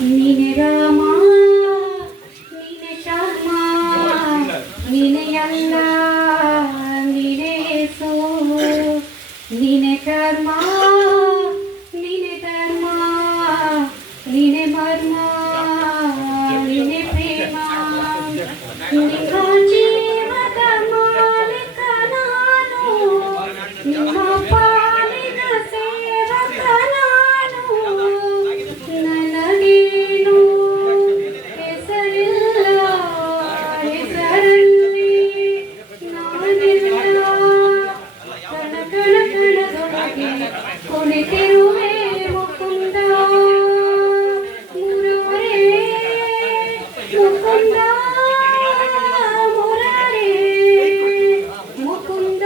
ನೀನೆ ರಾಮ ನೀನೆ ಶ್ಯಾಮ ನೀನೆ ಎಲ್ಲ ನೀನೆ ಯೇಸು ನೀನೆ ಕರ್ಮ ನೀನೆ ಧರ್ಮ ನೀನೆ ಮರ್ಮ ನೀನೆ ಪ್ರೇಮ ನಿಮ್ಮ ಜೀವದ ಮಾಲೀಕ ನಾನು ನಿಮ್ಮ ಪಾಲಿನ ಸೇವಕ ನಾನು ನನಗೇನು ಹೆಸರಿಲ್ಲ ಹೆಸರಲ್ಲಿ ನಾನಿಲ್ಲ ಕಣ ಕಣ ಕಣದೊಳಗೆ ಕುಳಿತಿರುವೆ ಮುಕುಂದ ಮುರಾರೇ ಮುಕುಂದ ಮುರಾರೇ ಮುಕುಂದ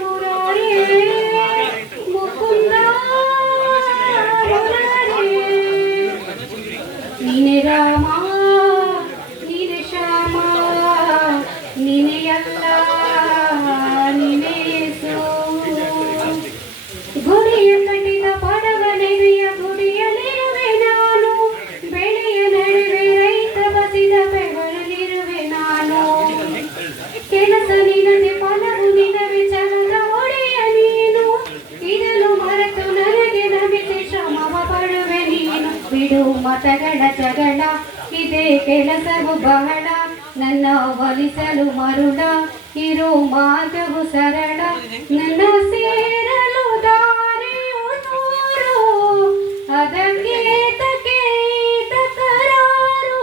ಮುರಾರೇ ಮುಕುಂದ ಮುರಾರೇ ನೀನೆ ರಾಮ ನೀನೆ ಶ್ಯಾಮ ನೀನೆ ಎಲ್ಲ ನೀನೆ ಯೇಸು ಗುಡಿಯ ಕಟ್ಟಿದ ಪಡವನೆರೆಯ ಗುಡಿಯಲ್ಲಿರುವೆ ನಾನು ಬೆಳೆಯ ನಡುವೆ ರೈತ ಬಸಿದ ಬೆವರಲ್ಲಿರುವೆ ನಾನು ಕೆಲಸ ನಿನಗೆ ಫಲವು ನಿನಗೆ ಚಲದ ಒಡೆಯ ನೀನು ಇದನ್ನು ಮರೆತು ನನಗೆ ನಮಿಸಿ ಶ್ರಮವ ಪಡುವೆ ನೀನು ಬಿಡು ಮತಗಳ ಜಗಳ ಇದೇ ಕೆಲಸವು ಬಹಳ ನನ್ನ ಒಲಿಸಲು ಮರುಳ ಇರೋ ಮಾರ್ಗವು ಸರಳ ನನ್ನ ಸೇರಲು ದಾರಿಯು ದೂರು ಅದಕ್ಕೆ ತಕೆ ತಕರಾರು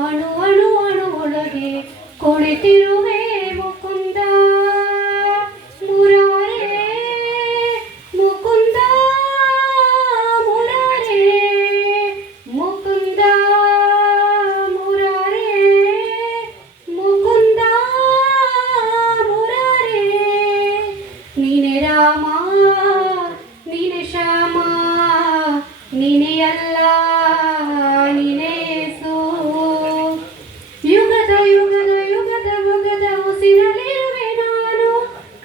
ಅಣು ಅಣು ಅಣು ಒಳಗೆ ಕುಳಿತಿರುವೆ ಮುಕುಂದ ಮುರಾರೇ ಮುಕುಂದ ಮುರಾರೇ ಮುಕುಂದ ಮುರಾರೇ ಮುಕುಂದ ಮುರಾರೇ ನೀನೆ ರಾಮ ನೀನೆ ಶ್ಯಾಮ ನೀನೆ ಎಲ್ಲ ನೀನೆ ಯೇಸು ಯುಗದ ಯುಗದ ಯುಗದ ಯುಗದ ಉಸಿರಲಿರುವೆ ನಾನು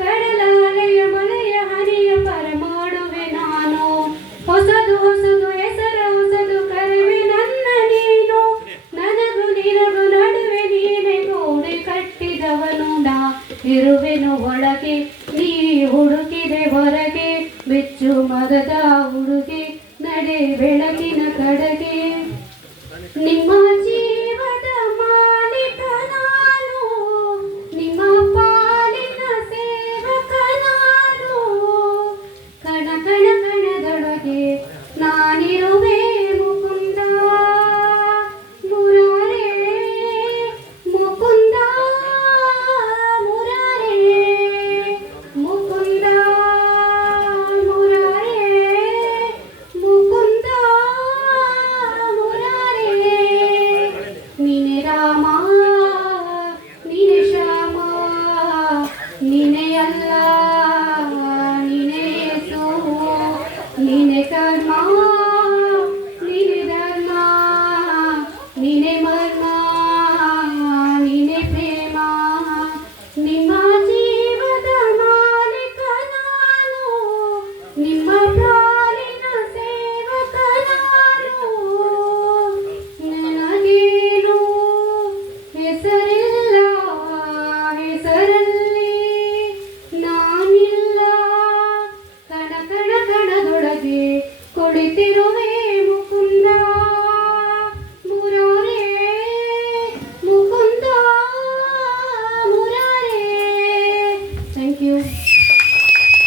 ಕಡಲ ಅಲೆಯ ಮಲೆಯ ಹನಿಯ ಪರಮಾಡುವೆ ನಾನು ಹೊಸದು ಹೊಸದು ಹೆಸರ ಹೊಸದು ಕರೆವೆ ನನ್ನ ನೀನು ನನಗೂ ನಿನಗೂ ನಡುವೆ ನೀನೆ ಗೋಡೆ ಕಟ್ಟಿದವನು ನಾ ಇರುವೆನು ಒಳಗೆ ನೀ ಹುಡುಕಿದೆ ಹೊರಗೆ ಬೆಚ್ಚು ಮರದ ಹುಡುಗೆ ನಡೆ ಬೆಳಕಿನ ಕಡೆಗೆ ನಿಮ್ಮ